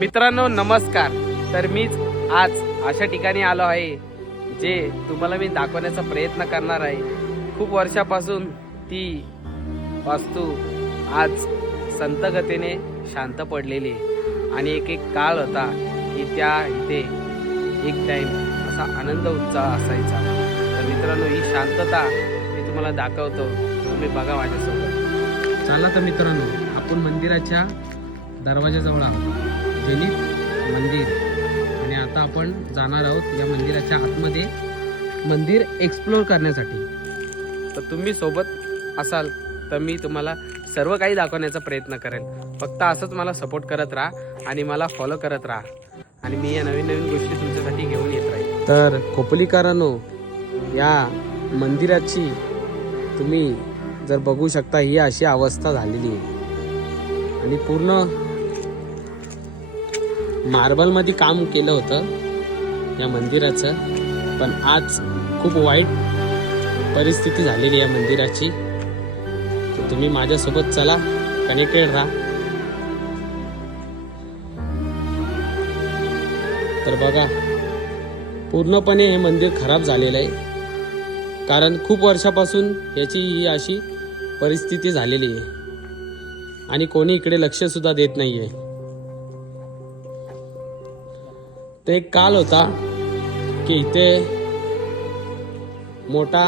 मित्रांनो नमस्कार. तर मीच आज अशा ठिकाणी आलो आहे जे तुम्हाला मी दाखवण्याचा प्रयत्न करणार आहे. खूप वर्षापासून ती वास्तू आज संतगतीने शांत पडलेली आहे आणि एक काळ होता की त्या इथे एक टाइम असा आनंद उत्साह असायचा. तर मित्रांनो ही शांतता मी तुम्हाला दाखवतो, तुम्ही बघा माझ्यासोबत. चला तर मित्रांनो आपण मंदिराच्या दरवाजाजवळ आहोत, जनित मंदिर. आणि आता आपण जाणार आहोत या मंदिराच्या आतमध्ये मंदिर एक्सप्लोर करण्यासाठी. तर तुम्ही सोबत असाल तर मी तुम्हाला सर्व काही दाखवण्याचा प्रयत्न करेल. फक्त असंच मला सपोर्ट करत राहा आणि मला फॉलो करत राहा आणि मी या नवीन नवीन गोष्टी तुमच्यासाठी घेऊन येत राहील. तर खोपलीकरांनो या मंदिराची तुम्ही जर बघू शकता ही अशी अवस्था झालेली आहे आणि पूर्ण मार्बलमध्ये काम केलं होतं या मंदिराचं. पण आज खूप वाईट परिस्थिती झालेली या मंदिराची. तर तुम्ही माझ्यासोबत चला, कनेक्टेड राहा. तर बघा पूर्णपणे हे मंदिर खराब झालेलं आहे, कारण खूप वर्षापासून याची ही अशी परिस्थिती झालेली आहे आणि कोणी इकडे लक्ष सुद्धा देत नाहीये. ते एक काल होता की इथे मोठा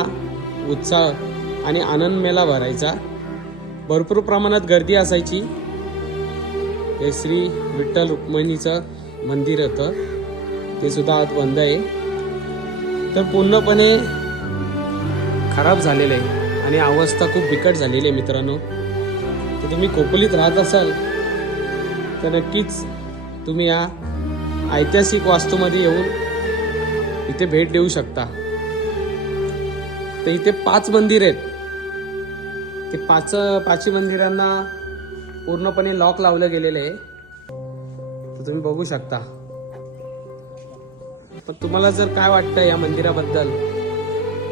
उत्साह आणि आनंद मेळा भरायचा, भरपूर प्रमाणात गर्दी असायची. हे श्री विठ्ठल रुक्मिणीचं मंदिर होतं, ते सुद्धा आज बंद आहे. तर पूर्णपणे खराब झालेलं आहे आणि अवस्था खूप बिकट झालेली आहे. मित्रांनो तर तुम्ही खोपोलीत राहत असाल तर नक्कीच तुम्ही या ऐतिहासिक वास्तूमध्ये येऊन इथे भेट देऊ शकता. तर इथे 5 मंदिर आहेत. ते पाचही मंदिरांना पूर्णपणे लॉक लावलं गेलेलं आहे. तर तुम्ही बघू शकता. पण तुम्हाला जर काय वाटतं या मंदिराबद्दल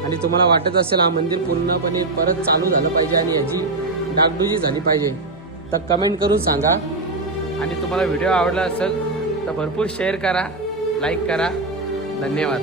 आणि तुम्हाला वाटत असेल हा मंदिर पूर्णपणे परत चालू झालं पाहिजे आणि याची डागडुजी झाली पाहिजे तर कमेंट करून सांगा. आणि तुम्हाला व्हिडिओ आवडला असेल तर भरपूर शेअर करा, लाईक करा. धन्यवाद.